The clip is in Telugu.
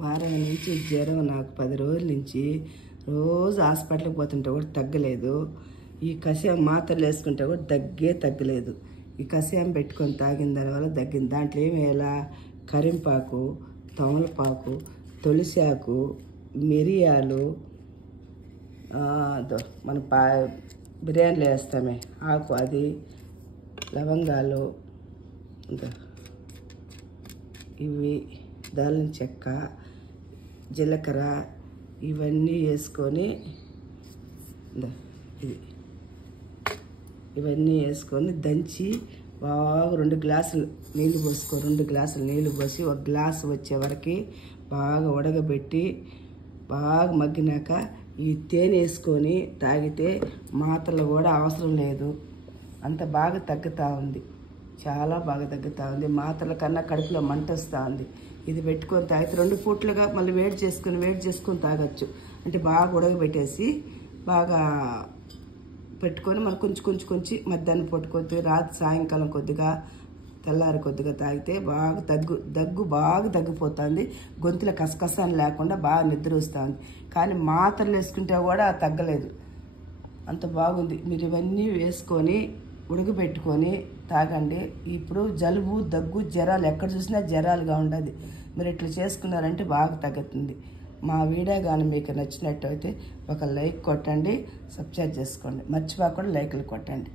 వారం నుంచి జ్వరం నాకు 10 రోజుల నుంచి రోజు హాస్పిటల్కి పోతుంటే కూడా తగ్గలేదు. ఈ కషాయం మాత్రలు వేసుకుంటే కూడా తగ్గలేదు. ఈ కషాయం పెట్టుకొని తాగిన దానివల్ల తగ్గింది. దాంట్లో ఏమి వేయాలా? కరింపాకు, తమలపాకు, తులసాకు, మిరియాలు, మన బిర్యానీలో వేస్తామే ఆకు, అది లవంగాలు, ఇవి దాల్చిన చెక్క, జీలకర్ర ఇవన్నీ వేసుకొని ఇవన్నీ వేసుకొని దంచి బాగా 2 గ్లాసులు నీళ్ళు పోసుకో. 2 గ్లాసులు నీళ్ళు పోసి 1 గ్లాసు వచ్చే వరకు బాగా ఉడకబెట్టి బాగా మగ్గినాక ఈ తేనె వేసుకొని తాగితే మాత్రలు కూడా అవసరం లేదు. అంత బాగా తగ్గుతూ ఉంది, చాలా బాగా తగ్గుతూ ఉంది. మాత్రల కన్నా కడుపులో మంట వస్తూ ఉంది. ఇది పెట్టుకొని తాగితే 2 పూట్లుగా మళ్ళీ వేడి చేసుకొని తాగొచ్చు. అంటే బాగా ఉడకబెట్టేసి బాగా పెట్టుకొని మనం కొంచెం మధ్యాహ్నం పూట కొద్దిగా, రాత్రి సాయంకాలం కొద్దిగా, తెల్లారి కొద్దిగా తాగితే బాగా దగ్గు బాగా తగ్గిపోతుంది. గొంతులో కసకసాన్ని లేకుండా బాగా నిద్ర వస్తుంది. కానీ మాత్రలు వేసుకుంటే కూడా తగ్గలేదు, అంత బాగుంది. మీరు ఇవన్నీ వేసుకొని ఉడకబెట్టుకొని తాగండి. ఇప్పుడు జలుబు, దగ్గు, జ్వరాలు ఎక్కడ చూసినా జ్వరాలుగా ఉండదు. మీరు ఇట్లా చేసుకున్నారంటే బాగా తగ్గుతుంది. మా వీడియో కానీ మీకు నచ్చినట్టయితే ఒక లైక్ కొట్టండి, సబ్స్క్రైబ్ చేసుకోండి. మర్చిపోకుండా లైక్లు కొట్టండి.